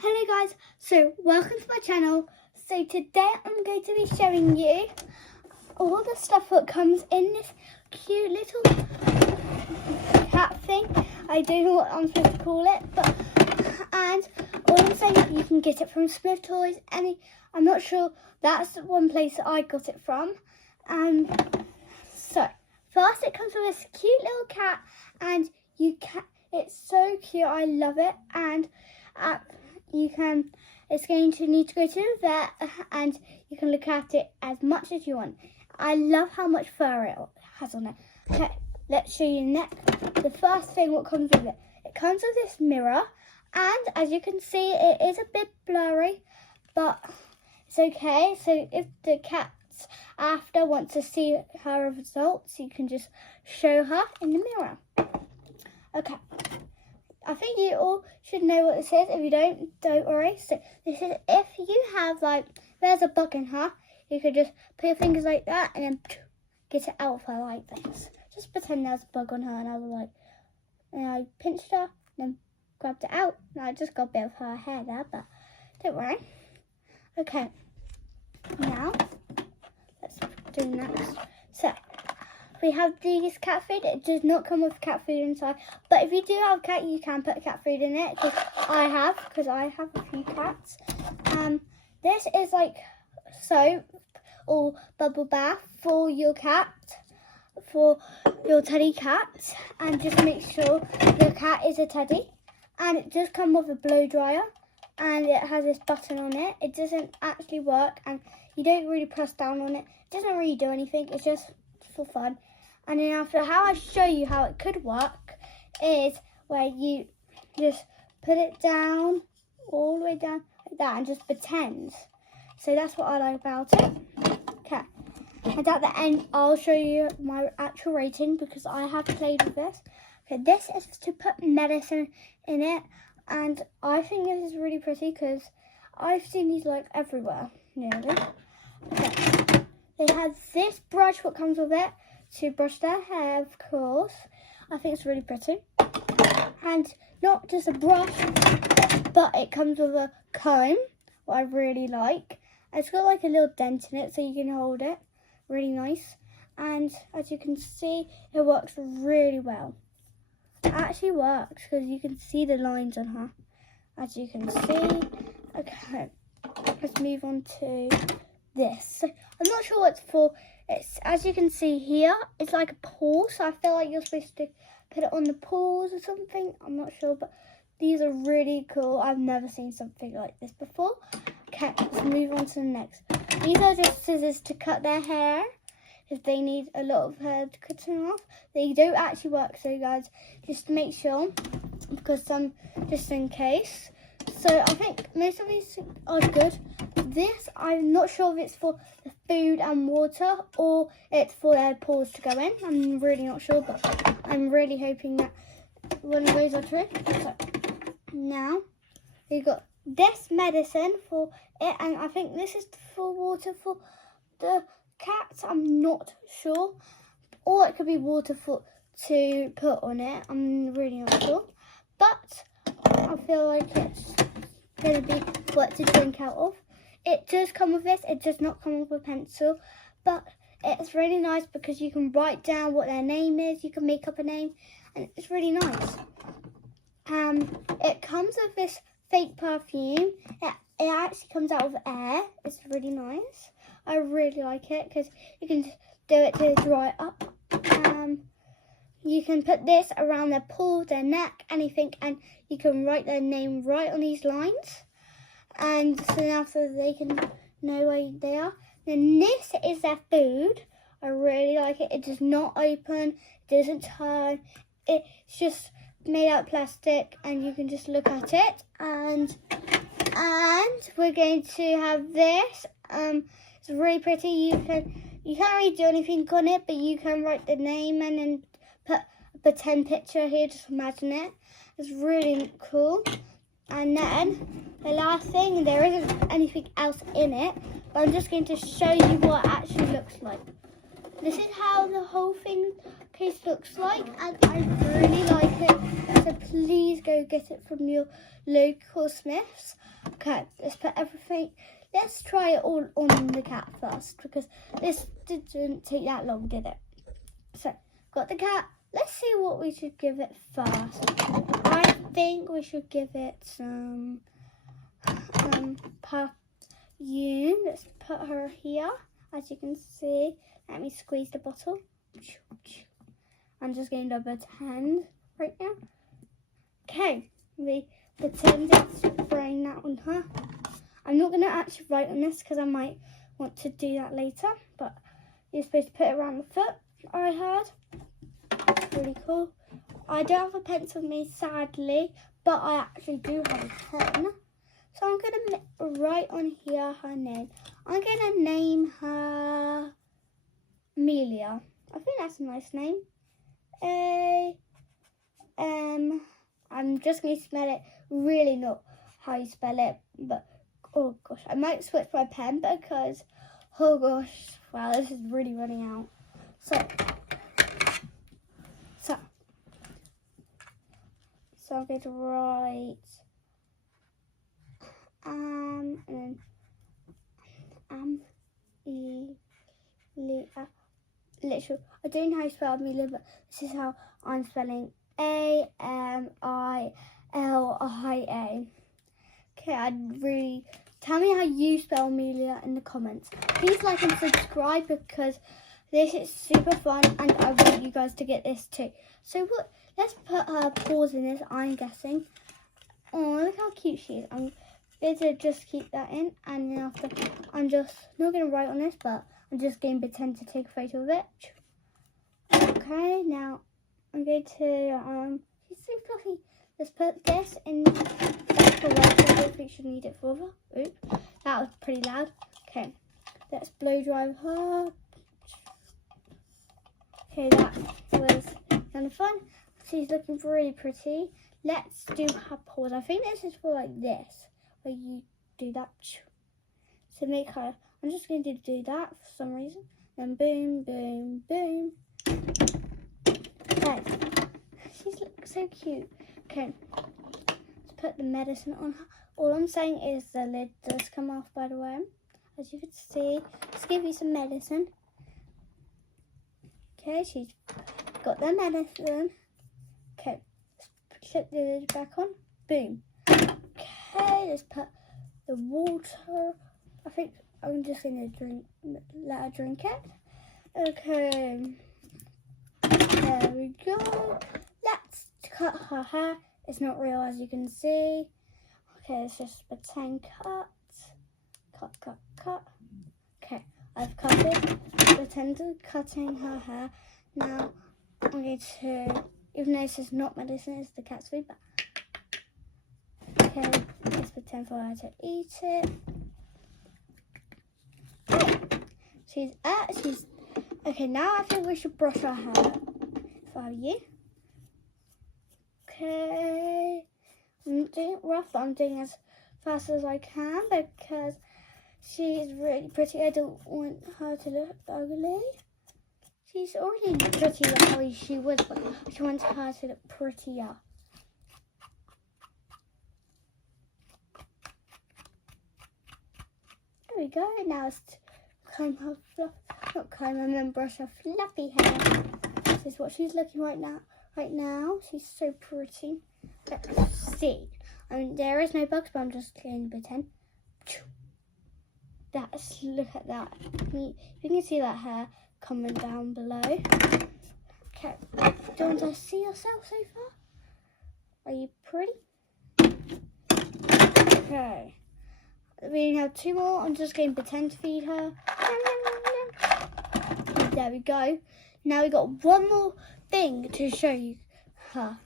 Hello guys, so welcome to my channel. So today I'm going to be showing you all the stuff that comes in this cute little cat thing. I don't know what I'm supposed to call it, and all I'm saying, you can get it from Smyths Toys. I'm not sure, that's one place that I got it from. So first it comes with this cute little cat, and it's so cute, I love it. And it's going to need to go to the vet, and you can look at it as much as you want. I love how much fur it has on it. Okay, let's show you next. The first thing what comes with it. It comes with this mirror, and as you can see, it is a bit blurry, but it's okay. So if the cats after want to see her results, you can just show her in the mirror. Okay. I think you all should know what this is. If you don't worry. So this is if you have there's a bug in her, you could just put your fingers like that and then get it out of her like this. Just pretend there's a bug on her, and I pinched her, and then grabbed it out. And I just got a bit of her hair there, but don't worry. Okay, now let's do next. So we have these cat food. It does not come with cat food inside, but if you do have a cat, you can put cat food in it, because I have a few cats. This is like soap or bubble bath for your cat, for your teddy cat, and just make sure your cat is a teddy. And it does come with a blow dryer, and it has this button on it. It doesn't actually work, and you don't really press down on it. It doesn't really do anything. It's just for fun. And then after, how I show you how it could work is where you just put it down, all the way down like that, and just pretend. So that's what I like about it. Okay, and at the end I'll show you my actual rating, because I have played with this. Okay, this is to put medicine in it, and I think this is really pretty because I've seen these everywhere nearly. Okay, they have this brush what comes with it to brush their hair, of course. I think it's really pretty. And not just a brush, but it comes with a comb, what I really like. It's got a little dent in it so you can hold it. Really nice. And as you can see, it works really well. It actually works because you can see the lines on her, as you can see. Okay, let's move on to this. I'm not sure what it's for. It's, as you can see here, it's like a paw, so I feel like you're supposed to put it on the paws or something. I'm not sure, but these are really cool. I've never seen something like this before. Okay, let's move on to the next. These are just scissors to cut their hair if they need a lot of hair to cutting off. They don't actually work, so guys, just make sure, because just in case. So I think most of these are good. This, I'm not sure if it's for the food and water or it's for their paws to go in. I'm really not sure, but I'm really hoping that one of those are true. So now we got this medicine for it, and I think this is for water for the cats. I'm not sure, or it could be water to put on it. I'm really not sure, but I feel like it's going to be what to drink out of. It does come with this. It does not come with a pencil, but it's really nice because you can write down what their name is. You can make up a name, and it's really nice. It comes with this fake perfume. It actually comes out of air. It's really nice. I really like it because you can do it to dry up. You can put this around their paw, their neck, anything, and you can write their name right on these lines. And so now so they can know where they are. Then this is their food. I really like it. It does not open. It doesn't turn. It's just made out of plastic, and you can just look at it. And we're going to have this. It's really pretty. You can't really do anything on it, but you can write the name and then put a pretend picture here. Just imagine it. It's really cool. And then the last thing, there isn't anything else in it, but I'm just going to show you what it actually looks like. This is how the whole thing paste looks like, and I really like it. So please go get it from your local Smyths. Okay, let's put everything. Let's try it all on the cat first, because this didn't take that long, did it? So, got the cat. Let's see what we should give it first. I think we should give it some perfume. Let's put her here, as you can see. Let me squeeze the bottle. I'm just going to pretend right now. Okay, we pretend it's spraying that on her. I'm not going to actually write on this because I might want to do that later, but you're supposed to put it around the foot, I heard. Really cool. I don't have a pencil with me, sadly, but I actually do have a pen. So I'm going to write on here her name. I'm going to name her Amelia. I think that's a nice name. I'm just going to spell it really not how you spell it, but oh gosh, I might switch my pen because, oh gosh, wow, this is really running out. So I'm going to write, and then, literally, I don't know how you spell Amelia, but this is how I'm spelling Amilia. Okay, tell me how you spell Amelia in the comments. Please like and subscribe because this is super fun and I want you guys to get this too. So let's put her paws in this, I'm guessing. Oh, look how cute she is. I'm going to just keep that in, and then after, I'm just not going to write on this, but I'm just going to pretend to take a photo of it. Okay, now I'm going to, she's so fluffy. Let's put this in back away, so I don't think she'll need it forever. Oops, that was pretty loud. Okay, let's blow dry her. Okay, that was kind of fun. She's looking really pretty. Let's do her paws. I think this is for like this, where you do that. So make her, I'm just going to do that for some reason. Then boom, boom, boom. Okay, she's so cute. Okay, let's put the medicine on her. All I'm saying is the lid does come off, by the way. As you can see, let's give you some medicine. Okay, she's got the medicine. Okay, let's put the lid back on. Boom. Okay, let's put the water. I think I'm just going to let her drink it. Okay, there we go. Let's cut her hair. It's not real, as you can see. Okay, let's just pretend cut. Okay, I've cut it. Pretended cutting her hair. Now I'm going to, even though this is not medicine, it's the cat's food, but okay, let's pretend for her to eat it. Okay, she's okay. Now I think we should brush her hair. If I were you. Okay, I'm not doing it rough, but I'm doing as fast as I can because she's really pretty. I don't want her to look ugly. She's already pretty the way she was, but I just want her to look prettier. There we go. Now let's comb her not comb, and then brush her fluffy hair. This is what she's looking right now. She's so pretty. Let's see. I mean, there is no bugs, but I'm just going to pretend. Look at that. You can see that hair coming down below. Okay. Don't I see yourself so far? Are you pretty? Okay. We have two more. I'm just going to pretend to feed her. There we go. Now we got one more thing to show you her.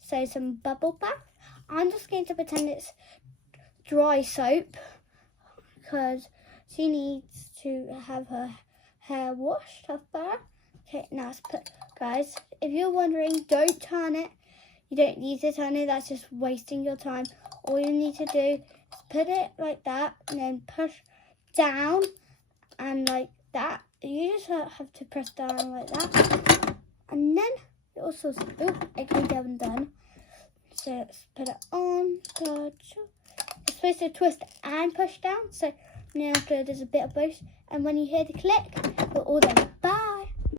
So some bubble bath. I'm just going to pretend it's dry soap because she needs to have her hair washed after. Okay, now let's put, guys, if you're wondering, don't turn it. You don't need to turn it, that's just wasting your time. All you need to do is put it like that and then push down and like that. You just have to press down like that. And then it also says, oh, okay, done. So let's put it on. It's supposed to twist and push down. So now there's a bit of both. And when you hear the click, we're all done. Bye.